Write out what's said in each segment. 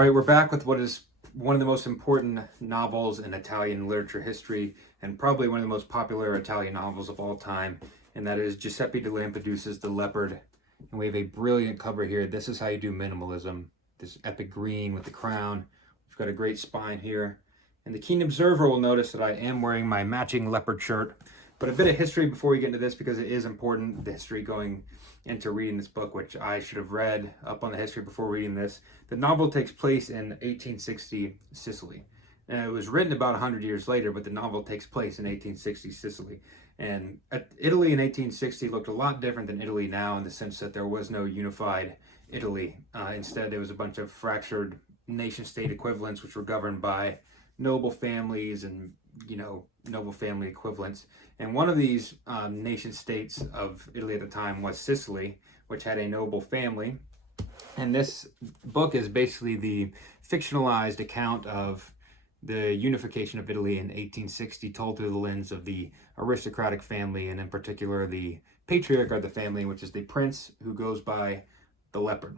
All right, we're back with what is one of the most important novels in Italian literature history, and probably one of the most popular Italian novels of all time, and that is Giuseppe de Lampedusa's The Leopard. And we have a brilliant cover here. This is how you do minimalism. This epic green with the crown. We've got a great spine here. And the keen observer will notice that I am wearing my matching leopard shirt. But a bit of history before we get into this, because it is important, the history going into reading this book, which I should have read up on the history before reading this. The novel takes place in 1860 Sicily. And it was written about 100 years later, but the novel takes place in 1860 Sicily. And Italy in 1860 looked a lot different than Italy now, in the sense that there was no unified Italy. Instead, there was a bunch of fractured nation-state equivalents, which were governed by noble families and, noble family equivalents. And one of these nation states of Italy at the time was Sicily, which had a noble family. And this book is basically the fictionalized account of the unification of Italy in 1860, told through the lens of the aristocratic family, and in particular the patriarch of the family, which is the prince who goes by the Leopard.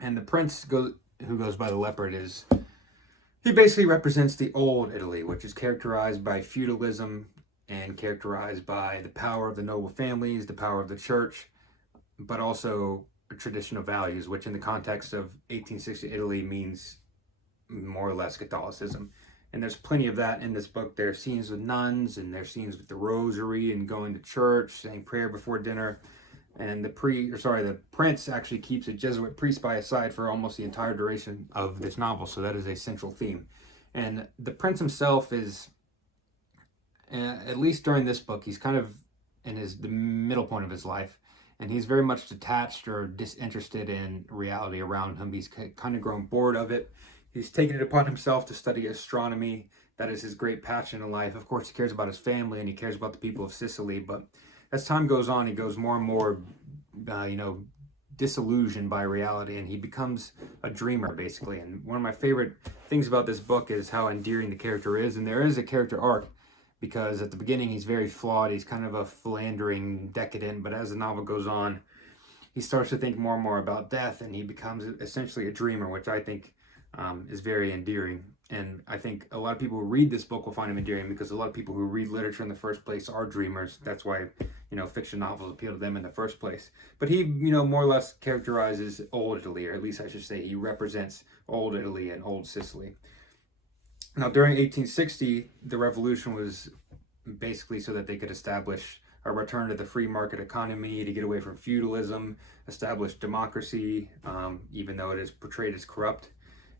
And the prince who goes by the Leopard he basically represents the old Italy, which is characterized by feudalism and characterized by the power of the noble families, the power of the church, but also a tradition of values, which in the context of 1860 Italy means more or less Catholicism. And there's plenty of that in this book. There are scenes with nuns, and there's scenes with the rosary and going to church, saying prayer before dinner. And the prince actually keeps a Jesuit priest by his side for almost the entire duration of this novel. So that is a central theme. And the prince himself is, at least during this book, he's kind of in the middle point of his life. And he's very much detached or disinterested in reality around him. He's kind of grown bored of it. He's taken it upon himself to study astronomy. That is his great passion in life. Of course, he cares about his family and he cares about the people of Sicily, but as time goes on, he goes more and more, disillusioned by reality, and he becomes a dreamer, basically. And one of my favorite things about this book is how endearing the character is. And there is a character arc, because at the beginning, he's very flawed. He's kind of a philandering decadent, but as the novel goes on, he starts to think more and more about death, and he becomes essentially a dreamer, which I think is very endearing. And I think a lot of people who read this book will find him endearing, because a lot of people who read literature in the first place are dreamers. That's why, fiction novels appeal to them in the first place. But he, more or less characterizes old Italy, or at least I should say he represents old Italy and old Sicily. Now, during 1860, the revolution was basically so that they could establish a return to the free market economy, to get away from feudalism, establish democracy, even though it is portrayed as corrupt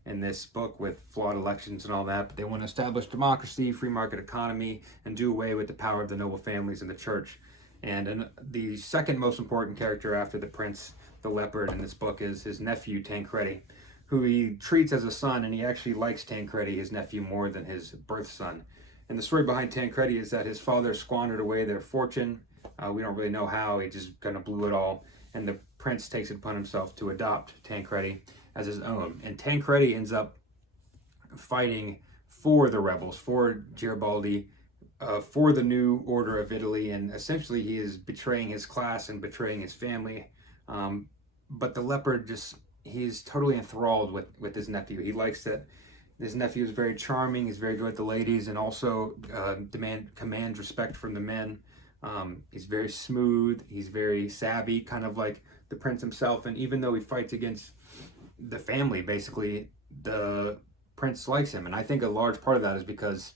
in this book with flawed elections and all that. But they want to establish democracy, free market economy, and do away with the power of the noble families and the church. And the second most important character after the prince, the Leopard, in this book is his nephew, Tancredi, who he treats as a son, and he actually likes Tancredi, his nephew, more than his birth son. And the story behind Tancredi is that his father squandered away their fortune. We don't really know how. He just kind of blew it all. And the prince takes it upon himself to adopt Tancredi as his own. And Tancredi ends up fighting for the rebels, for Garibaldi, for the new order of Italy. And essentially he is betraying his class and betraying his family. But the Leopard he's totally enthralled with his nephew. He likes that his nephew is very charming, he's very good with the ladies, and also commands respect from the men. He's very smooth, he's very savvy, kind of like the prince himself. And even though he fights against the family, basically, the prince likes him. And I think a large part of that is because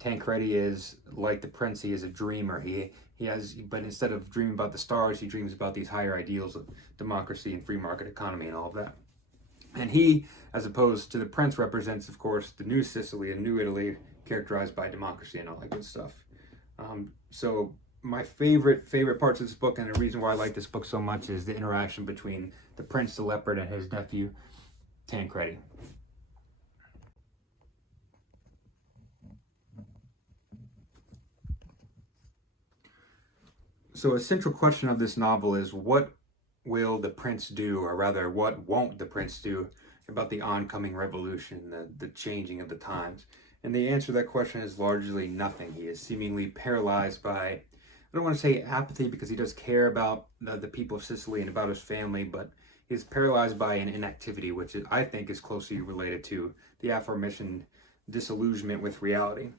Tancredi is like the prince. He is a dreamer. But instead of dreaming about the stars, he dreams about these higher ideals of democracy and free market economy and all of that. And he, as opposed to the prince, represents, of course, the new Sicily and new Italy, characterized by democracy and all that good stuff. So my favorite parts of this book, and the reason why I like this book so much, is the interaction between the prince, the Leopard, and his nephew, Tancredi. So a central question of this novel is, what will the prince do, or rather, what won't the prince do about the oncoming revolution, the changing of the times? And the answer to that question is largely nothing. He is seemingly paralyzed by, I don't want to say apathy, because he does care about the people of Sicily and about his family, but He's paralyzed by an inactivity, which I think is closely related to the aforementioned disillusionment with reality.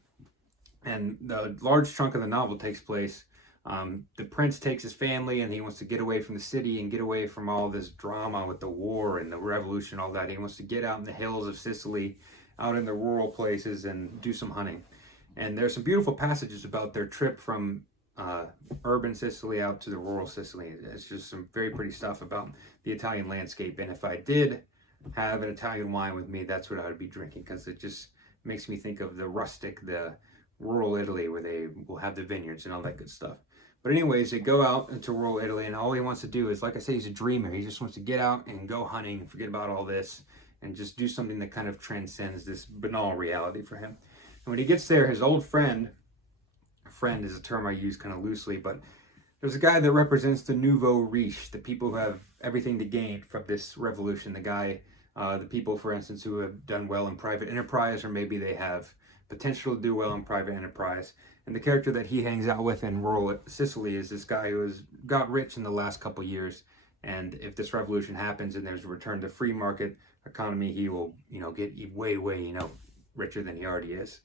And the large chunk of the novel takes place. The prince takes his family and he wants to get away from the city and get away from all this drama with the war and the revolution, all that. He wants to get out in the hills of Sicily, out in the rural places, and do some hunting. And there's some beautiful passages about their trip from urban Sicily out to the rural Sicily. It's just some very pretty stuff about the Italian landscape. And if I did have an Italian wine with me, that's what I would be drinking, because it just makes me think of the rustic, the rural Italy, where they will have the vineyards and all that good stuff. But anyways, they go out into rural Italy, and all he wants to do is, like I say, he's a dreamer. He just wants to get out and go hunting and forget about all this and just do something that kind of transcends this banal reality for him. And when he gets there, his old friend is a term I use kind of loosely, but there's a guy that represents the nouveau riche, the people who have everything to gain from this revolution. The people, for instance, who have done well in private enterprise, or maybe they have potential to do well in private enterprise. And the character that he hangs out with in rural Sicily is this guy who has got rich in the last couple years. And if this revolution happens and there's a return to free market economy, he will, get way, richer than he already is.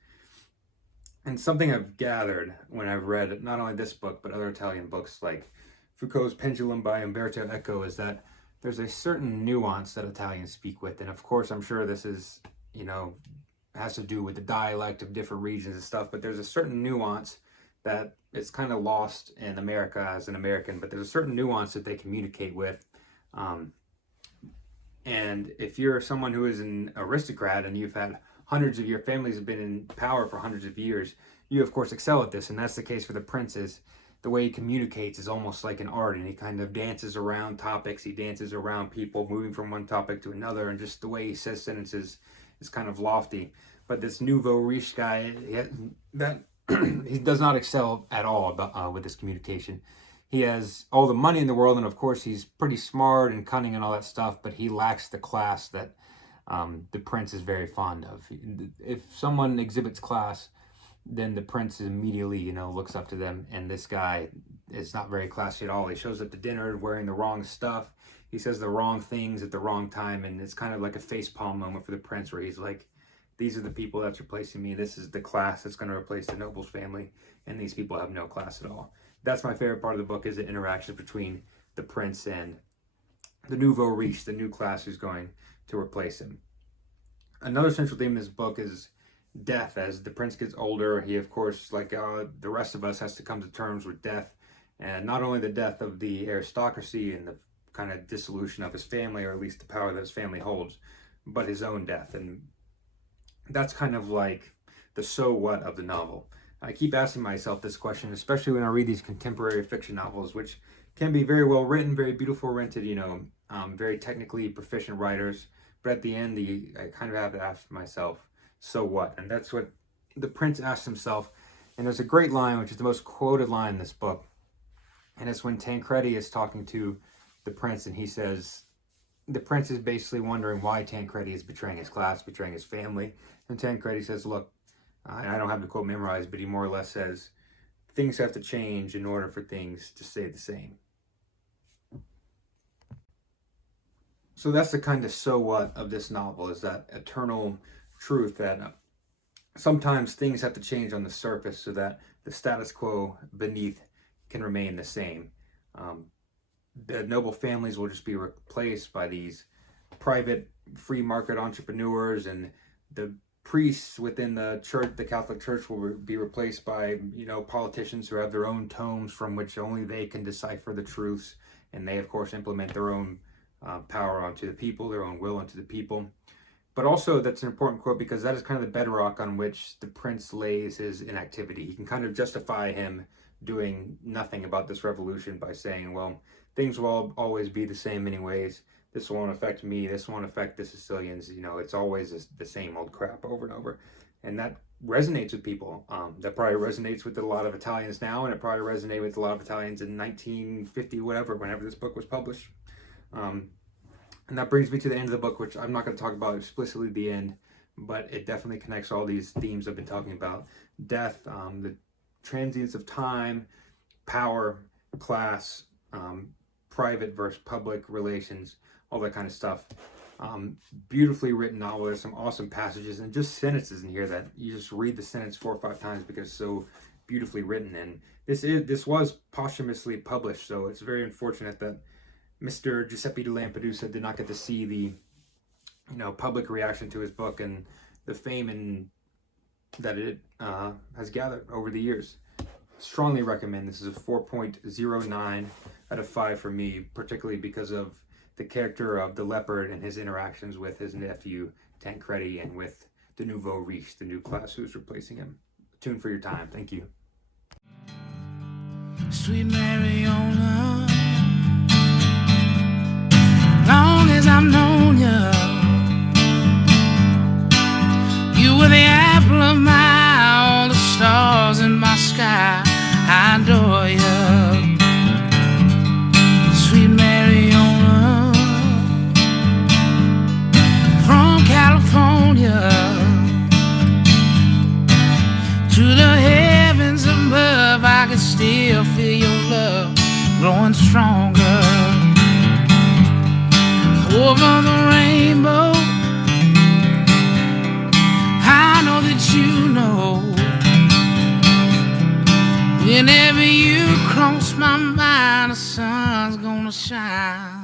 And something I've gathered when I've read not only this book, but other Italian books like Foucault's Pendulum by Umberto Eco, is that there's a certain nuance that Italians speak with. And of course, I'm sure this is, has to do with the dialect of different regions and stuff, but there's a certain nuance that is kind of lost in America as an American, but there's a certain nuance that they communicate with. And if you're someone who is an aristocrat and you've had hundreds of your families have been in power for hundreds of years, you of course excel at this. And that's the case for the prince. The way he communicates is almost like an art, and he kind of dances around topics, he dances around people, moving from one topic to another, and just the way he says sentences is kind of lofty. But this nouveau riche guy, he does not excel at all with his communication. He has all the money in the world, and of course he's pretty smart and cunning and all that stuff, but he lacks the class that the prince is very fond of. If someone exhibits class, then the prince immediately, looks up to them. And this guy is not very classy at all. He shows up to dinner wearing the wrong stuff. He says the wrong things at the wrong time. And it's kind of like a facepalm moment for the prince, where he's like, these are the people that's replacing me. This is the class that's going to replace the noble's family. And these people have no class at all. That's my favorite part of the book, is the interaction between the prince and the nouveau riche, the new class who's going to replace him. Another central theme in this book is death. As the prince gets older, he, of course, like the rest of us, has to come to terms with death. And not only the death of the aristocracy and the kind of dissolution of his family, or at least the power that his family holds, but his own death. And that's kind of like the so what of the novel. I keep asking myself this question, especially when I read these contemporary fiction novels, which can be very well written, very beautiful rented, very technically proficient writers. But at the end, I kind of have to ask myself, so what? And that's what the prince asks himself. And there's a great line, which is the most quoted line in this book. And it's when Tancredi is talking to the prince, and he says, the prince is basically wondering why Tancredi is betraying his class, betraying his family. And Tancredi says, look, I don't have the quote memorized, but he more or less says, things have to change in order for things to stay the same. So that's the kind of so what of this novel, is that eternal truth that sometimes things have to change on the surface so that the status quo beneath can remain the same. The noble families will just be replaced by these private free market entrepreneurs, and the priests within the church, the Catholic Church, will be replaced by, politicians who have their own tomes from which only they can decipher the truths, and they of course implement their own power onto the people, their own will onto the people. But also, that's an important quote, because that is kind of the bedrock on which the prince lays his inactivity. He can kind of justify him doing nothing about this revolution by saying, well, things will always be the same anyways. This won't affect me. This won't affect the Sicilians. It's always the same old crap over and over. And that resonates with people. That probably resonates with a lot of Italians now, and it probably resonated with a lot of Italians in 1950, whenever this book was published. And that brings me to the end of the book, which I'm not going to talk about explicitly at the end, but it definitely connects all these themes I've been talking about. Death, the transience of time, power, class, private versus public relations, all that kind of stuff. Beautifully written novel. There's some awesome passages and just sentences in here that you just read the sentence 4 or 5 times because it's so beautifully written. And this was posthumously published, so it's very unfortunate that Mr. Giuseppe de Lampedusa did not get to see the public reaction to his book and the fame and that it has gathered over the years. Strongly recommend. This is a 4.09 out of 5 for me, particularly because of the character of the Leopard and his interactions with his nephew Tancredi and with the nouveau riche, the new class who's replacing him. Tune for your time. Thank you. Sweet Mariona, long as I've known you, you were the apple of my eye, all the stars in my sky, I adore you. Sweet Mariona, from California to the heavens above, I can still feel your love growing stronger. Over the rainbow, I know that you know, whenever you cross my mind, the sun's gonna shine.